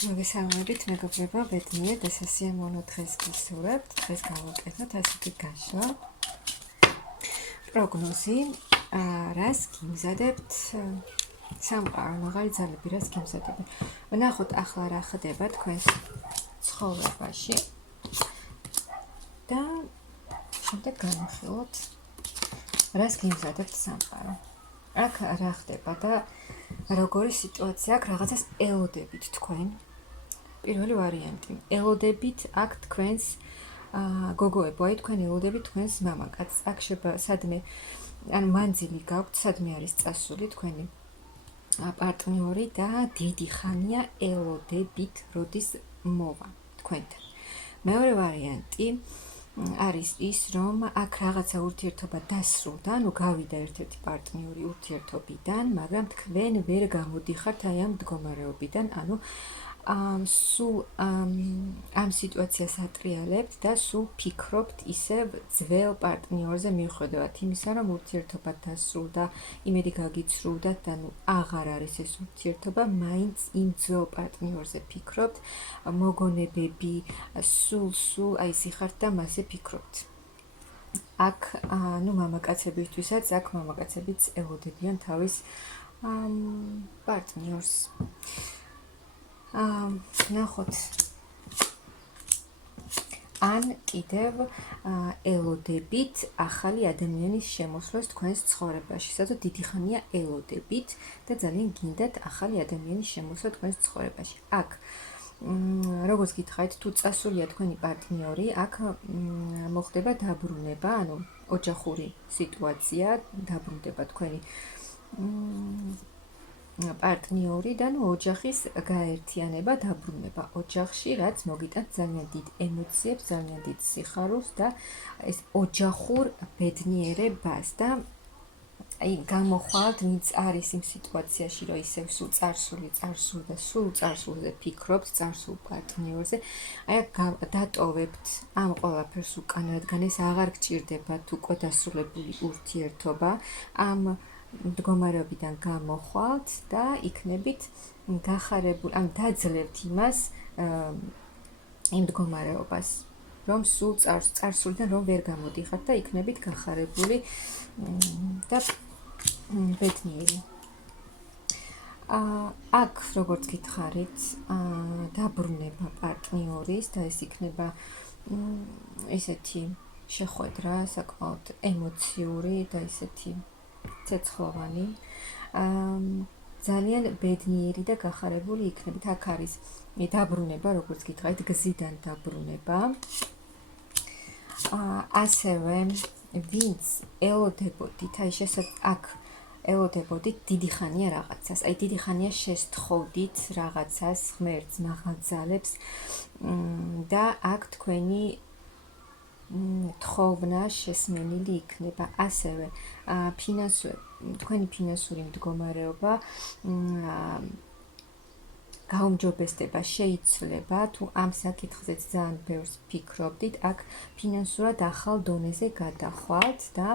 მოგესალმებით, მეგობრებო, ბედნიერ და სასიამოვნო დღეს გისურვებთ. დღეს გავაკეთოთ ასეთი გაშლა. პროგნოზი, რას გიმზადებთ სამყარო, მაღალი ძალები, რას გიმზადებთ. ვნახოთ ახლა რა ხდება თქვენს ცხოვრებაში და შემდეგ განვიხილოთ, რას გიმზადებთ სამყარო. აქ რა ხდება და როგორი სიტუაცია აქვს, რაღაცას ელოდებით თქვენ. პირველი ვარიანტი. ელოდებით აქ თქვენს გოგოებო, აი თქვენ ელოდებით თქვენს მამაკაცს. აქ შეიძლება სადმე, ანუ მანძილი გაქვთ, სადმე არის წასული თქვენი პარტნიორი და დიდი ხანია ელოდებით, როდის მოვა თქვენთან. მეორე ვარიანტი არის ის, რომ აქ რაღაცა ურთიერთობა დასრულდა, ანუ გავიდა ერთ-ერთი პარტნიორი ურთიერთობიდან, მაგრამ თქვენ ვერ გამოდიხართ აი ამ მდგომარეობიდან, ანუ სულ ამ სიტუაციას ატრიალებთ და სულ ფიქრობთ ისევ ძველ პარტნიორზე მიუხედავად იმისა, რომ ურთიერთობა დასრულდა, იმედი გაგიცრუვდათ, ანუ აღარ არის ეს ურთიერთობა, მაინც იმ ძველ პარტნიორზე ფიქრობთ, მოგონებები, სულ აი სიხართ და მასზე ფიქრობთ. აქ ნუ მამაკაცებისთვისაც, აქ მამაკაცებიც ელოდებიან თავის პარტნიორს. ნახოთ. ან კიდევ ელოდებით ახალი ადამიანის შემოსვლას თქვენს ცხოვრებაში. სადაც დიდი ხანია ელოდებით და ძალიან გინდათ ახალი ადამიანის შემოსვლა თქვენს ცხოვრებაში. აქ როგორც გითხარით, თუ წასულია თქვენი პარტნიორი, აქ მოხდება დაბრუნება, ანუ ოჯახური სიტუაცია, დაბრუნდება თქვენი პარტნიორი და ნუ ოჯახის გაერთიანება, დაბრუნება ოჯახში, რაც მოგიტანთ ძალიან დიდ ემოციებს, ძალიან დიდ სიხარულს და ეს ოჯახურ ბედნიერებას და აი გამოხვალთ, ვინც არის იმ სიტუაციაში, რომ ისევ სულ წარსული და სულ წარსულზე ფიქრობთ, წარსულ პარტნიორზე, აი აქ დატოვებთ ამ ყველაფერს უკან, რადგან ეს აღარ გჭირდებათ უკვე დასრულებული ურთიერთობა, ამ მდგომარეობიდან გამოხვალთ და იქნებით გახარებული, ან დაძლევთ იმას, იმ მდგომარეობას, რომ სულ წარსულიდან რომ ვერ გამოდიხართ და იქნებით გახარებული და ბედნიერი. აქ როგორც გითხარით, დაბრუნება პარტნიორის და ეს იქნება ესეთი შეხვედრა, საკმაოდ ემოციური და ესეთი ცეცხლოვანი, ძალიან ბედნიერი და გახარებული იქნებით. აქ არის დაბრუნება, როგორც გითხარით, გზიდან დაბრუნება. ასევე ვინც ელოდებოდით, აი აქ ელოდებოდით დიდი ხანია რაღაცას, აი დიდი ხანია შესთხოვდით რაღაცას, ღმერთს, მაღალ ძალებს და აქ თქვენი თხოვნა შესმენილი იქნება. ასევე თქვენი ფინანსური მდგომარეობა გაუმჯობესდება, შეიცვლება, თუ ამ საკითხზეც ძალიან ბევრს ფიქრობდით, აქ ფინანსურად ახალ დონეზე გადახვალთ და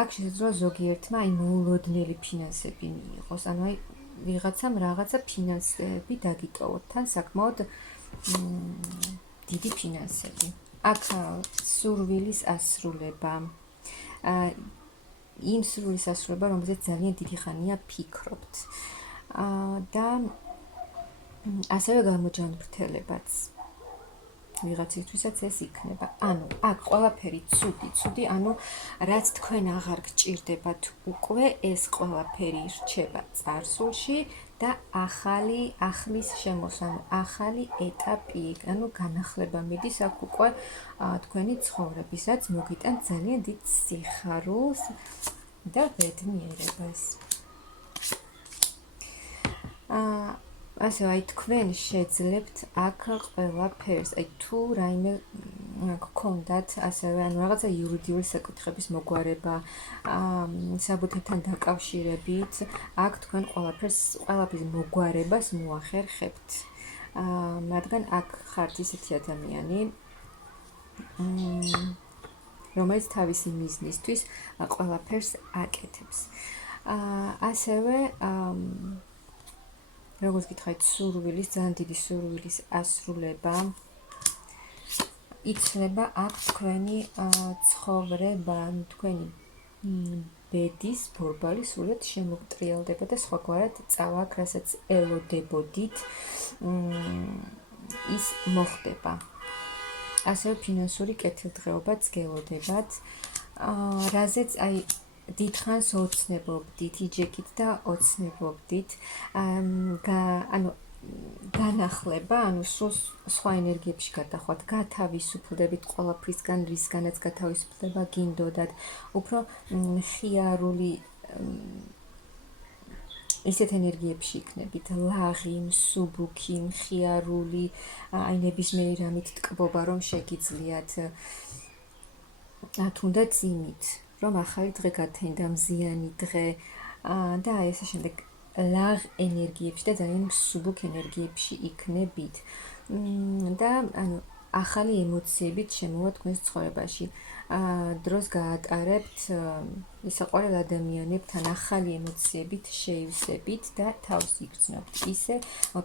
აქ შესაძლოა ზოგიერთმა აი მოულოდნელი ფინანსები მიიღოს, ანუ აი ვიღაცამ რაღაცა ფინანსები დაგიტოვოთ, თან საკმაოდ დიდი ფინანსები. აქ სურვილის ასრულება, იმ სურვილის ასრულება, რომელზეც ძალიან დიდი ხანია ფიქრობთ. და ასევე გამოჯანმრთელებაც ვიღაცისთვისაც ეს იქნება. ანუ აქ ყველაფერი ცუდი, ანუ რაც თქვენ აღარ გჭირდებათ უკვე, ეს ყველაფერი რჩება წარსულში და ახლის შემოსვლა, ახალი ეტაპი, ანუ განახლება მიდის აქ უკვე თქვენი ცხოვრების, რაც მოგიტანთ ძალიან დიდ სიხარულს და ბედნიერებას. ასე აი თქვენ შეძლებთ აქ ყველაფერს, აი თუ რაიმე გქონდათ ასევე, ანუ რაღაცა იურიდიული საკითხების მოგვარება, საბუთებთან დაკავშირებით, აქ თქვენ ყველაფრის მოგვარებას მოახერხებთ. რადგან აქ ხართ ისეთი ადამიანი, რომელიც თავისი მიზნისთვის ყველაფერს აკეთებს. ასევე როგორც გითხარით, სურვილის, ძალიან დიდი სურვილის ასრულება იცვლება აქ თქვენი ცხოვრება, თქვენი ბედის ბორბალი სულად შემოგტრიალდება და სხვაგვარად წავა აქ, რასაც ელოდებოდით, ის მოხდება. ასევე ფინანსური კეთილდღეობაც გელოდებათ, რაზეც აი დიდხანს ოცნებობდით, იჯექით და ოცნებობდით, ანუ განახლება, ანუ სხვა ენერგიებში გადახვათ, გათავისუფლდებით ყველაფრისგან, რისგანაც გათავისუფლდება გინდოდათ, უფრო ხიარული ისეთ ენერგიებში იქნებით, ლაღი, მსუბუქი, ხიარული, აი ნებისმიერი რამით ტკბობა რომ შეგიძლიათ, თუნდაც იმით, რომ ახალი დღე გათენდა, მზიანი დღე და აი ესე შემდეგ ლაღ ენერგიებში და ძალიან მსუბუქ ენერგიებში იქნებით და ანუ ახალი ემოციებით შემოვა თქვენს ცხოვრებაში. დროს გაატარებთ ისაყვარელ ადამიანებთან ახალი ემოციებით შეივსებით და თავს იგრძნობთ. ისე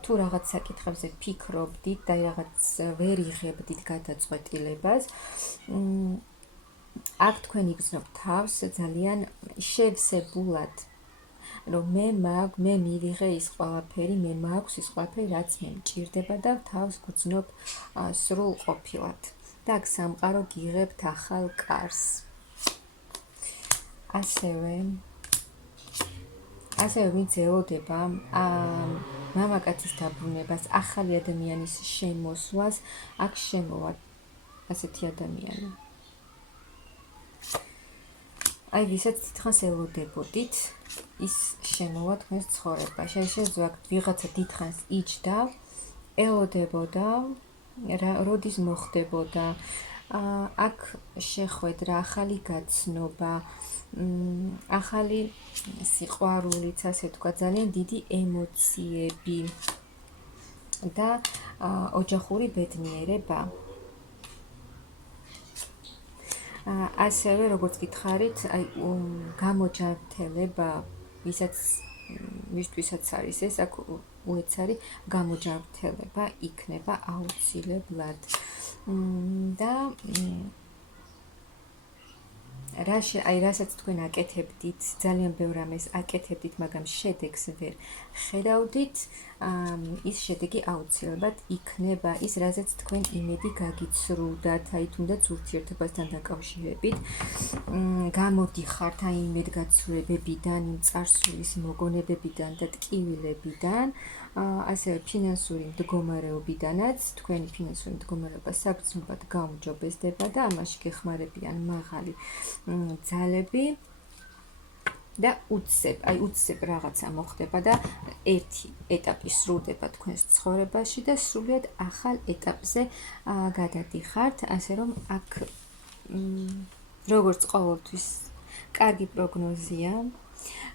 თუ რაღაც საკითხებზე ფიქრობდით და რაღაც ვერ იღებდით გადაწყვეტილებას, აქ თქვენ იგრძნობთ თავს ძალიან შევსებულად, რომ მე მივიღე ის ყველაფერი, მე მაქვს ის ყველაფერი, რაც მე მჭირდება და თავს გრძნობ სრულყოფილად. და აქ სამყარო გიღებთ ახალ კარს. ასევე ვინც ელოდება მამაკაცის დაბრუნებას, ახალი ადამიანის შემოსვლას, აქ შემოვა ასეთი ადამიანი. აი ვისაც დიდხანს ელოდებოდით, ის შემოვა თქვენს ცხოვრებაში. შეიძლება ვიღაცა დიდხანს იჯდა, ელოდებოდა, როდის მოხდებოდა, აქ შეხვედრა, ახალი გაცნობა, ახალი სიყვარულიც, ასე თქვა, ძალიან დიდი ემოციები და ოჯახური ბედნიერება. ასევე როგორც გითხარით, აი გამოჯანმრთელება, ვისთვისაც არის ეს, აქ უეცარი გამოჯანმრთელება იქნება აუცილებლად. და რასაც თქვენ აკეთებდით, ძალიან ბევრ რამეს აკეთებდით, მაგრამ შედეგს ვერ ხედავდით, ის შედეგი აუცილებლად იქნება ის, რაზეც თქვენ იმედი გაგიცრუვდათ, აი თუნდაც ურთიერთობასთან დაკავშირებით, გამოდიხართ აი იმედგაცრუებებიდან, იმ წარსულის მოგონებებიდან და ტკივილებიდან, ასევე ფინანსური მდგომარეობიდანაც, თქვენი ფინანსური მდგომარეობა საგრძნობლად გაუმჯობესდება და ამაში გეხმარებიან მაღალი ძალები და უცებ რაღაცა მოხდება და ერთი ეტაპი სრულდება თქვენს ცხოვრებაში და სრულიად ახალ ეტაპზე გადადიხართ, ასე რომ აქ როგორც ყოველთვის კარგი პროგნოზია,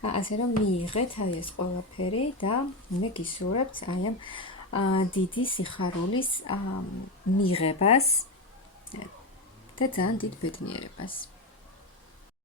ასე რომ მიიღეთ აი ეს ყველაფერი და მე გისურვებთ აი ამ დიდი სიხარულის მიღებას და ძალიან დიდ ბედნიერებას.